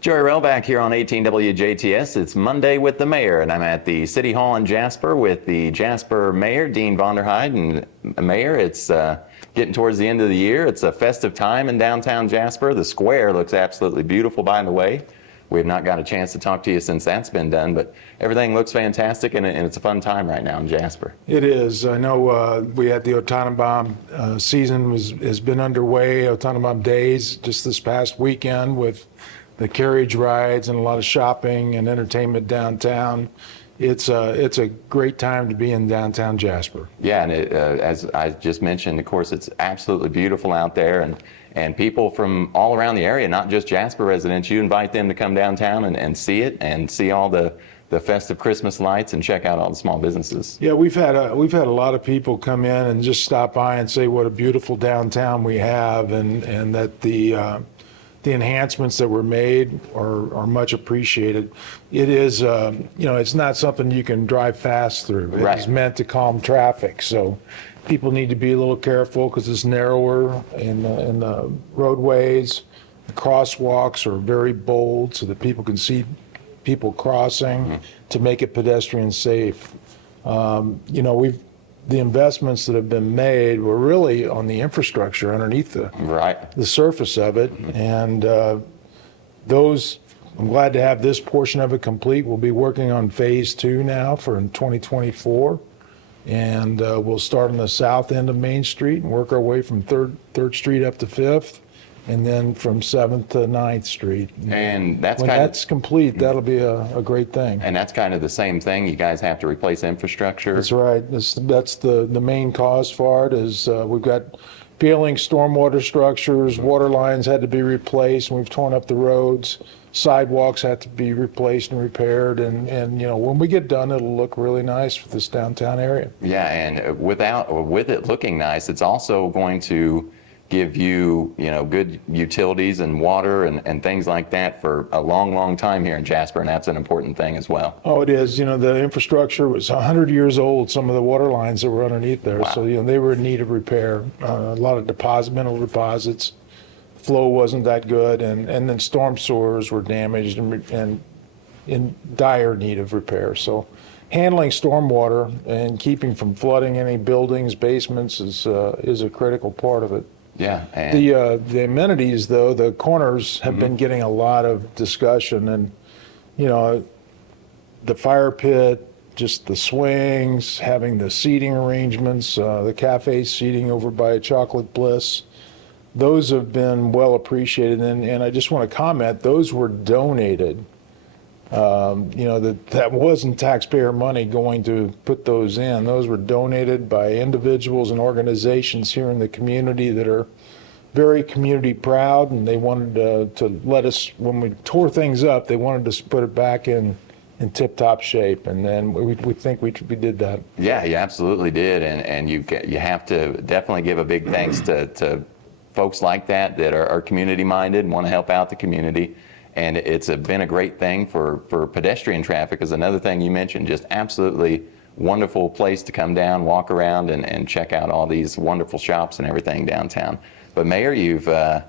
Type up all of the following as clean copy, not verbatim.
Joey Rehl back here on 18 WJTS. It's Monday with the mayor, and I'm at the City Hall in Jasper with the Jasper Mayor Dean Vonderheide. And Mayor, it's getting towards the end of the year. It's a festive time in downtown Jasper. The square looks absolutely beautiful, by the way. We have not got a chance to talk to you since that's been done, but everything looks fantastic, and it's a fun time right now in Jasper. It is. I know we had the Otanabam season has been underway, Otanabam Days, just this past weekend with the carriage rides and a lot of shopping and entertainment downtown. It's a great time to be in downtown Jasper. Yeah, and as I just mentioned, of course, it's absolutely beautiful out there, and people from all around the area, not just Jasper residents, you invite them to come downtown and see it and see all the festive Christmas lights and check out all the small businesses. Yeah, we've had a lot of people come in and just stop by and say what a beautiful downtown we have, and that the enhancements that were made are much appreciated. It is, it's not something you can drive fast through. Right. It's meant to calm traffic, so people need to be a little careful because it's narrower in the roadways. The crosswalks are very bold so that people can see people crossing to make it pedestrian safe. The investments that have been made were really on the infrastructure underneath the surface of it, and those, I'm glad to have this portion of it complete. We'll be working on phase 2 now for in 2024, and we'll start on the south end of Main Street and work our way from 3rd Street up to 5th, and then from 7th to 9th Street. And that's when that's complete, that'll be a great thing. And that's kind of the same thing. You guys have to replace infrastructure. That's right. That's the main cause for it. Is we've got failing stormwater structures. Water lines had to be replaced. We've torn up the roads. Sidewalks had to be replaced and repaired. And when we get done, it'll look really nice for this downtown area. Yeah, and with it looking nice, it's also going to give you, good utilities and water and things like that for a long, long time here in Jasper, and that's an important thing as well. Oh, it is. The infrastructure was 100 years old, some of the water lines that were underneath there. Wow. So, they were in need of repair. A lot of mineral deposits. Flow wasn't that good, and then storm sewers were damaged and in dire need of repair. So handling stormwater and keeping from flooding any buildings, basements is a critical part of it. Yeah. The amenities, though, the corners have been getting a lot of discussion, and the fire pit, just the swings, having the seating arrangements, the cafe seating over by Chocolate Bliss, those have been well appreciated, and I just want to comment, those were donated. That wasn't taxpayer money going to put those in. Those were donated by individuals and organizations here in the community that are very community proud, and they wanted to let us, when we tore things up, they wanted us to put it back in tip-top shape, and then we think we did that. Yeah, you absolutely did, and you have to definitely give a big thanks to folks like that are community-minded and want to help out the community. And it's been a great thing for pedestrian traffic is another thing you mentioned. Just absolutely wonderful place to come down, walk around, and check out all these wonderful shops and everything downtown. But Mayor, you've got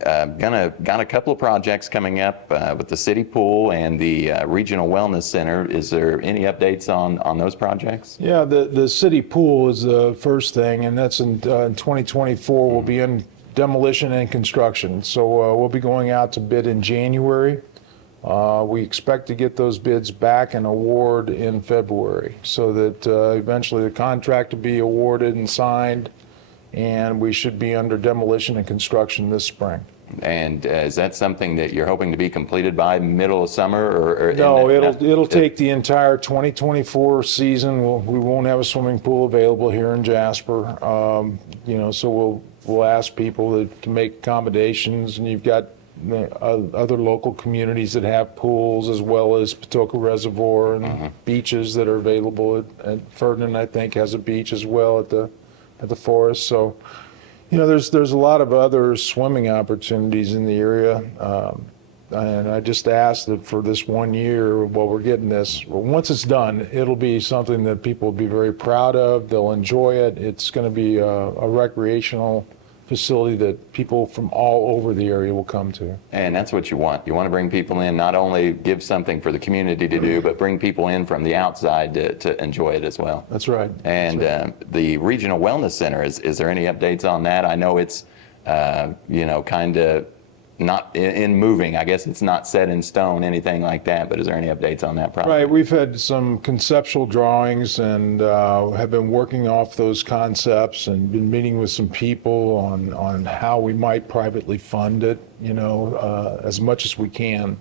a couple of projects coming up with the city pool and the regional wellness center. Is there any updates on those projects? Yeah, the city pool is the first thing, and that's in 2024. We'll be in demolition and construction. So we'll be going out to bid in January. We expect to get those bids back and award in February, so that eventually the contract will be awarded and signed, and we should be under demolition and construction this spring. And is that something that you're hoping to be completed by middle of summer? Or no, it'll take the entire 2024 season. We won't have a swimming pool available here in Jasper. So we'll ask people to make accommodations, and you've got other local communities that have pools, as well as Patoka Reservoir and beaches that are available. At Ferdinand, I think, has a beach as well at the forest. So, there's a lot of other swimming opportunities in the area. And I just asked that for this 1 year, while we're getting this, once it's done, it'll be something that people will be very proud of. They'll enjoy it. It's going to be a recreational facility that people from all over the area will come to. And that's what you want. You want to bring people in, not only give something for the community to do, but bring people in from the outside to enjoy it as well. That's right. And the Regional Wellness Center, is there any updates on that? I know it's, kind of not in moving. I guess it's not set in stone, anything like that, but is there any updates on that project? Right, we've had some conceptual drawings and have been working off those concepts and been meeting with some people on how we might privately fund it, as much as we can.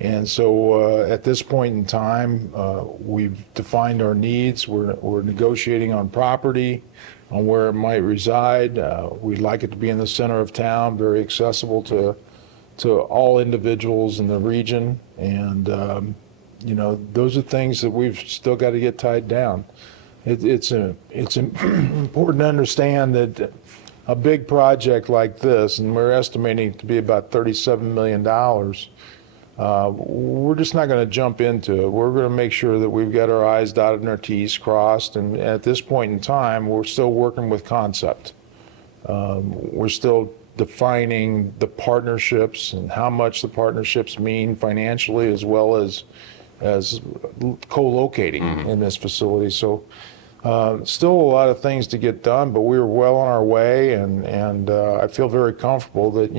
And so at this point in time, we've defined our needs. We're negotiating on property, on where it might reside. We'd like it to be in the center of town, very accessible to all individuals in the region. And, those are things that we've still got to get tied down. It's important to understand that a big project like this, and we're estimating it to be about $37 million, we're just not going to jump into it. We're going to make sure that we've got our I's dotted and our T's crossed. And at this point in time, we're still working with concept. We're still defining the partnerships and how much the partnerships mean financially, as well as co-locating in this facility. So still a lot of things to get done, but we're well on our way, and I feel very comfortable that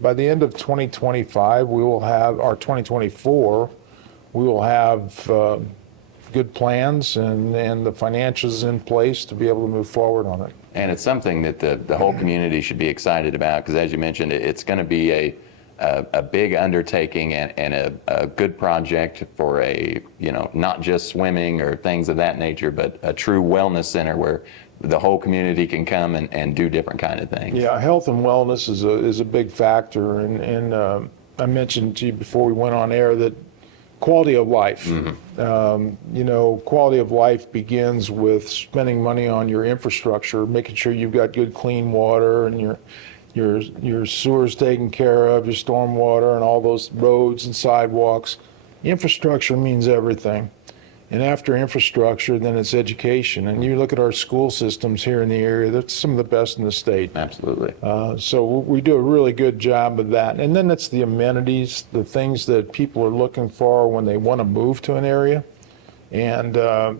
by the end of 2025, we will have, or 2024, we will have good plans and the financials in place to be able to move forward on it. And it's something that the whole community should be excited about, because as you mentioned, it's going to be a big undertaking and a good project for not just swimming or things of that nature, but a true wellness center where the whole community can come and do different kind of things. Yeah, health and wellness is a big factor, and I mentioned to you before we went on air that quality of life. Quality of life begins with spending money on your infrastructure, making sure you've got good clean water and your sewers taken care of, your storm water, and all those roads and sidewalks. Infrastructure means everything. And after infrastructure, then it's education. And you look at our school systems here in the area, that's some of the best in the state. Absolutely. So we do a really good job of that. And then it's the amenities, the things that people are looking for when they want to move to an area. And,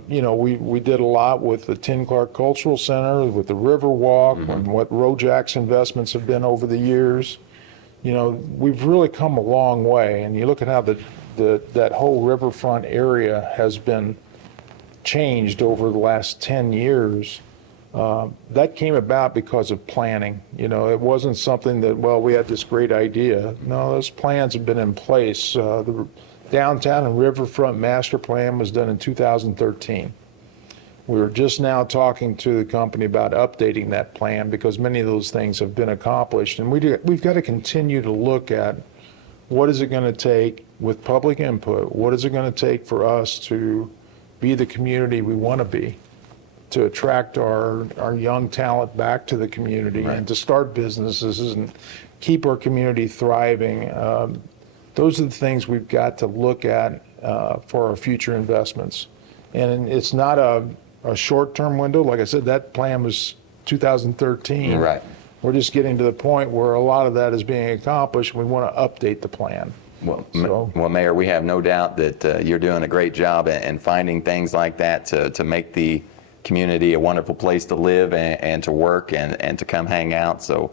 we did a lot with the Tin Clark Cultural Center, with the River Walk, and what Rojack's investments have been over the years. We've really come a long way. And you look at how that whole riverfront area has been changed over the last 10 years. That came about because of planning. It wasn't something that, we had this great idea. No, those plans have been in place. The Downtown and Riverfront Master Plan was done in 2013. We were just now talking to the company about updating that plan because many of those things have been accomplished. And we've got to continue to look at what is it going to take with public input? What is it going to take for us to be the community we want to be, to attract our young talent back to the community, and to start businesses and keep our community thriving? Those are the things we've got to look at for our future investments. And it's not a short-term window. Like I said, that plan was 2013. Right. We're just getting to the point where a lot of that is being accomplished. We want to update the plan. Well, Mayor, we have no doubt that you're doing a great job in finding things like that to make the community a wonderful place to live and to work and to come hang out. So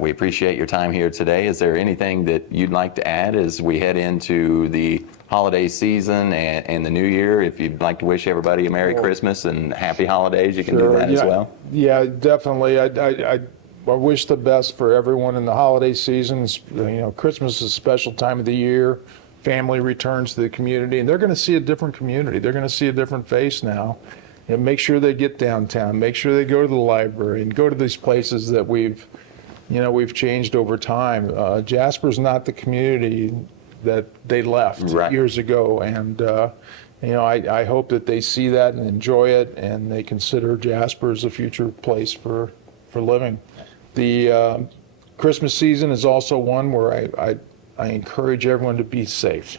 we appreciate your time here today. Is there anything that you'd like to add as we head into the holiday season and the new year? If you'd like to wish everybody a Merry Christmas and Happy Holidays, you can do that as well. Yeah, definitely. I wish the best for everyone in the holiday season. Christmas is a special time of the year. Family returns to the community, and they're going to see a different community. They're going to see a different face now. And make sure they get downtown. Make sure they go to the library and go to these places that we've changed over time. Jasper's not the community that they left years ago, and I hope that they see that and enjoy it, and they consider Jasper as a future place for living. The Christmas season is also one where I encourage everyone to be safe.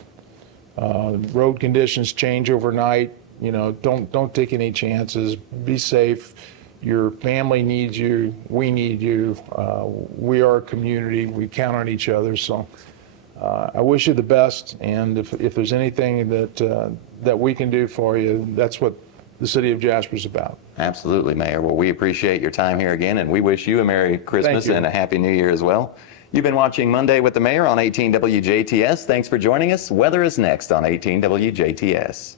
Road conditions change overnight. Don't take any chances. Be safe. Your family needs you. We need you. We are a community. We count on each other. So I wish you the best. And if there's anything that we can do for you, that's what the city of Jasper is about. Absolutely, Mayor. Well, we appreciate your time here again, and we wish you a Merry Christmas you. and a Happy New Year as well. You've been watching Monday with the Mayor on 18 WJTS. Thanks for joining us. Weather is next on 18 WJTS.